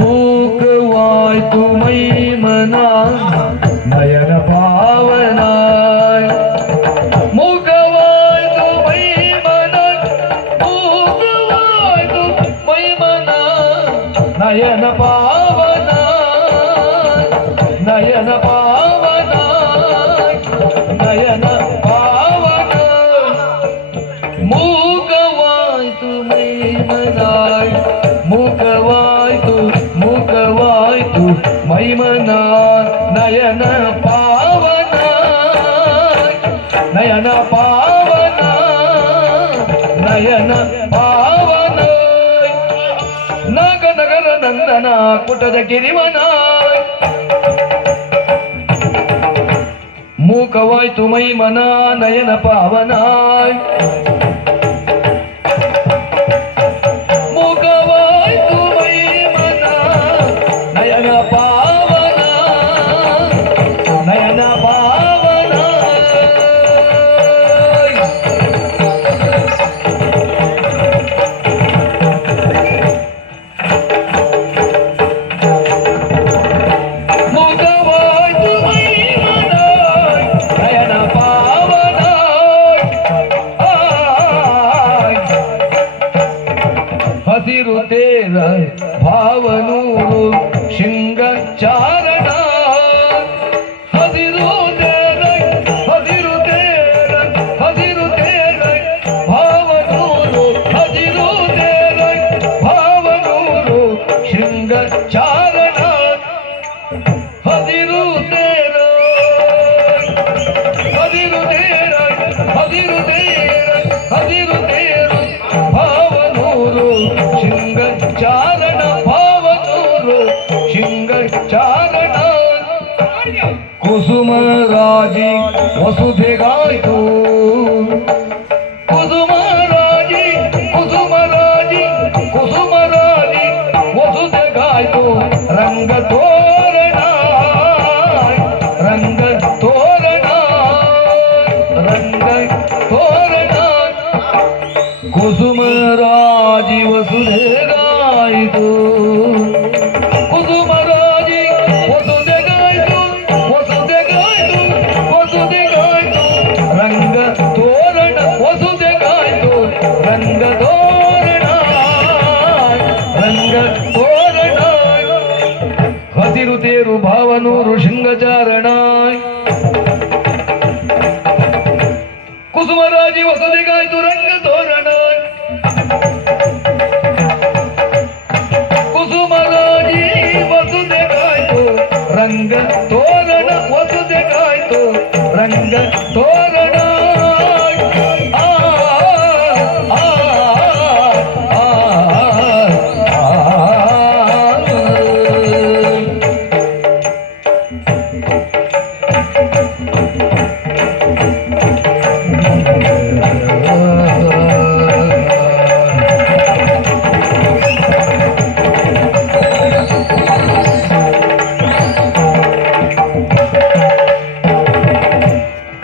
ಮೂಕವಾಯ್ತು ಮೈ ಮನ ನಯನ ಪಾವನಾಯ ಮೂಕವಾಯ್ತು ಮೈ ಮನ ಮೂಕವಾಯ್ತು ಮೈ ಮನ ನಯನ ಪಾವನ ನಯನ ಪಾವನ ನಯನ ಪಾವನ ಮೂಕವಾಯ್ತು ಮೈ ಮನಾಯ ಮೂಕವಾಯ್ತು ಮೂಕವಾಯ್ತು ಮೈಮನ ನಯನ ಪಾವನ ನಯನ ಪಾವನ ನಯನ ಪಾವನ ನಾಗ ನಗರ ನಂದನ ಕುಟದ ಗಿರಿವನ ಮೂಕವಾಯ್ತು ಮೈಮನ ನಯನ ಪಾವನ ಹಸಿರು ತೇರ ಭಾವನೂರು ಶೃಂಗ ಚಾರಣ ಹಸಿರು ತೇರ ಹಸಿರು ತೇರ ಹಸಿರು ತೇರ ಭಾವನೂರು ಹಸಿರು ತೇರ ಭಾವನೂರು ಶೃಂಗ ಚಾರಣ ಹಸಿರು ತೇರ ಹಸಿರು ತೇರ ಹಸಿರು ತೇರ ಹಸಿರು ತೇರ ಭಾವನೂರು ಶೃಂಗ ಚಾರಣ ಭಾವನೂರು ಶೃಂಗ ಚಾರಣ ಕುಸುಮರಾಜಿ ವಸುಧೆಗಾಯ್ತು ಕುಸುಮರಾಜಿ ಕುಸುಮರಾಜಿ ಕುಸುಮರಾಜಿ ವಸುಧೆಗಾಯ್ತು ರಂಗ ತೋರಣ ರಂಗ ತೋರಣ ರಂಗ ತೋರಣ ಕುಸುಮರಾಜಿ ವಸುಧೆಗಾಯ್ತು ಕುಸುಮರಾಜಿ ವಸುಧೆಗಾಯ್ತು ವಸುಧೆಗಾಯ್ತು ವಸುಧೆಗಾಯ್ತು ರಂಗ ತೋರಣ ವಸುಧೆಗಾಯ್ತು ರಂಗ ತೋರಣ ರಂಗ ತೋರಣ ಹಸಿರು ತೇರು ಭಾವನೂರು ಶೃಂಗಚಾರಣ ಕುಸುಮರಾಜಿ ವಸುಧೆಗಾಯ್ತು ರಂಗ ತೋರಣ ಕುಸುಮರಾಜಿ ವಸುಧೆಗಾಯ್ತು ರಂಗ ತೋರಣ ವಸುಧೆಗಾಯ್ತು ರಂಗ ತೋರಣ ಆ, ಆ, ಆ, ಆ,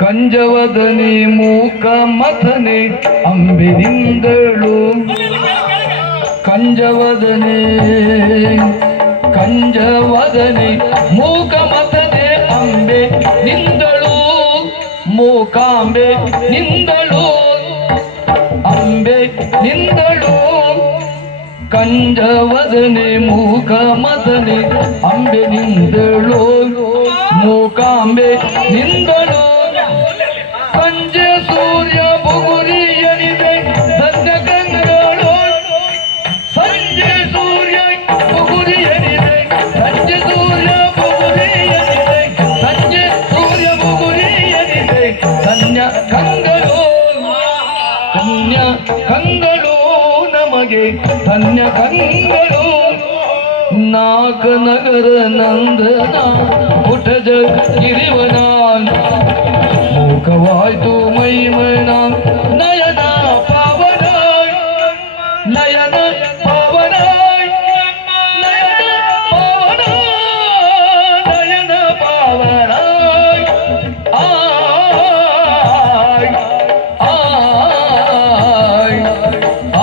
ಕಂಜವದನೆ ಮೂಕ ಮಥನೆ ಅಂಬಿನಿಂದಳು ಕಂಜವದನೆ ಕಂಜವದನೆ ಮೂಕ ಮಥನೆ ಅಂಬೆ ನಿಂದಳು ಮೂಕಾಂಬೆ ನಿಂದಳು ಅಂಬೆ ನಿಂದಳು ಕಂಜವದನೆ ಮೂಕ ಮಥನೆ ಅಂಬೆ ನಿಂದಳು ಮೂಕಾಂಬೆ ನಿಂದಳು ಸಂಜೆ ಸೂರ್ಯ ಬುಗುರಿಯನಿದೆ ಸದ್ಯ ಕಂಗಳು ಸಂಜೆ ಸೂರ್ಯ ಬುಗುರಿಯನಿದೆ ಸಂಜೆ ಸೂರ್ಯ ಬುಗುರಿಯನಿದೆ ಸಂಜೆ ಸೂರ್ಯ ಬುಗುರಿಯನಿದೆ ಕನ್ಯ ಕಂಗಳು ಕನ್ಯ ಕಂಗಳು ನಮಗೆ ಧನ್ಯ ಕಂಗಳು ನಾಕ ನಗರ ನಂದನ ಪುಟಜ ಗಿರಿವನ ಮೂಕವಾಯ್ತು ಮೈಮನ ನಯನ ಪಾವನ ನಯನ ಪಾವನ ನಯನ ಪಾವನ ನಯನ ಪಾವನ ಆಯ್ ಆಯ್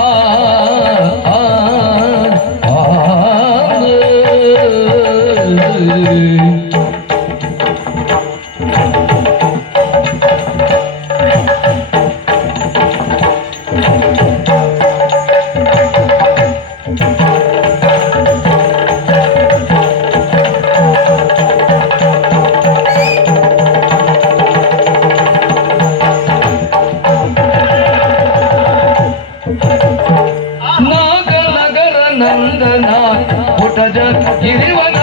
ಆಯ್ ಆಯ್ जीवन